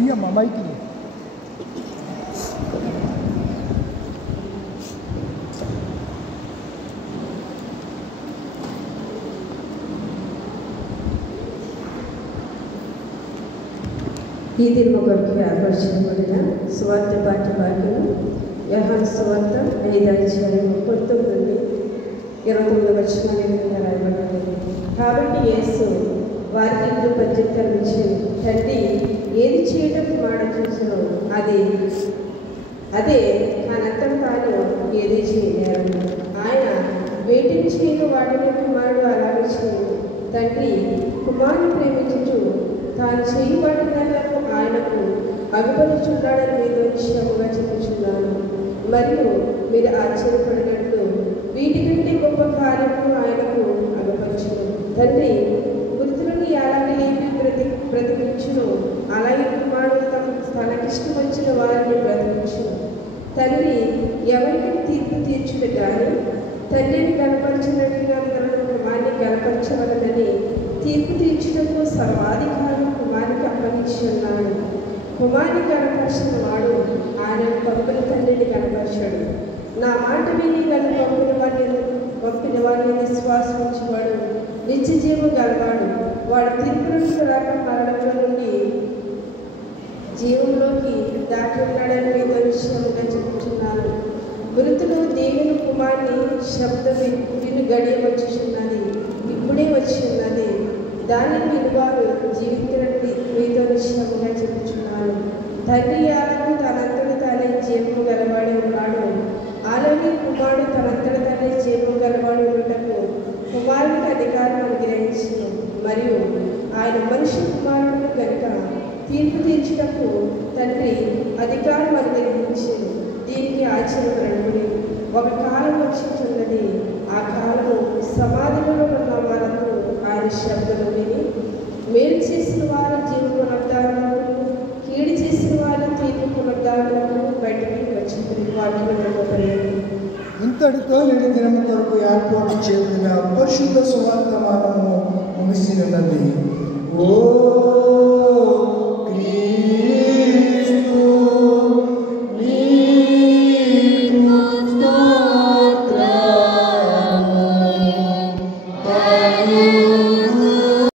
iya mama itu. ఈ దినము కొరకు ఏర్పరచబడిన సువార్త పాఠ్యభాగము యోహాను సువార్త 5:19 నుండి 29 వచనాలు రాయబడినది. కాబట్టి యేసు వారికి ఇందు ప్రత్యుత్తరం ఇచ్చింది, తండ్రి ఏది చేయటం కుమారుడు చూసినో అదే తనంతట తాను ఏది చేయలేరు. ఆయన వేటిని చేయను వాటిని కుమారుడు అలాగే చేయను. తండ్రి కుమారుని ప్రేమించుచు తాను చేయి వాటినకు ఆయనకు అగుపరుచున్నాడని మీతో నిశ్చయముగా చెప్పుచున్నాను. మరియు మీరు ఆశ్చర్యపడినట్లు వీటికంటే గొప్ప కార్యములు ఆయనకు అగుపరచును. తండ్రి మృతులను ఎలాగే బ్రతికించును అలాగే కుమారుడు తనకిష్టం వచ్చిన వారిని బ్రతికించును. తండ్రి ఎవరికి తీర్పు తీర్చుడు కానీ తండ్రిని కనపరచినట్లుగా కుమారుని కనపరచవలనని తీర్పు తీర్చుటకు సర్వాధికారం కుమారునికి అప్పగించి ఉన్నాడు. కుమారుని కనపరిచిన వాడు ఆయన పంపిన తండ్రిని కనపరచాడు. నా మాట విని నన్ను పంపిన వారిని విశ్వాసం ఉంచేవాడు నిత్య జీవం గలవాడు. వాడు తీర్పు నుండి రాక మరణంలో నుండి జీవంలోకి దాటి ఉన్నాడని మీతో నిశ్చయముగా చెప్పుచున్నాను. మృతులు దేవుని కుమారుని శబ్దం విని గడియ వచ్చుచున్నది, ఇప్పుడే వచ్చి ఉన్నది. దానిని విలువారు జీవించినట్టు మీతో నిశ్చయముగా చెప్పుచున్నాను. తండ్రి ఆలకు తనంతట తానే జీవము గలవాడే ఉన్నాడు. అలాగే కుమారుడు తనంతట తానే జీవము గలవాడు ఉండటకు కుమారునికి అధికారం అనుగ్రహించును. మరియు ఆయన మనిషి కుమారుడు కనుక తీర్పు తీర్చుటకు తండ్రి అధికారం అనుగ్రహించింది. దీనికి ఆశ్చర్యపడబడి ఒక కాలం వచ్చుచున్నది. ఆ కాలము సమాధిలో ఉన్న వారందరూ ఆయన శబ్దము విని మేలు చేసిన వారు జీవ పునరుద్ధారణకు, కీడు చేసిన వారు తీర్పు పునరుద్ధారణకు బయటికి వచ్చింది. వాక్యం ఇంతటితో నేటి దినము కొరకు ఏర్పాటు చేయబడిన పరిశుద్ధ సువార్త మానము ముగిసినది. ఓ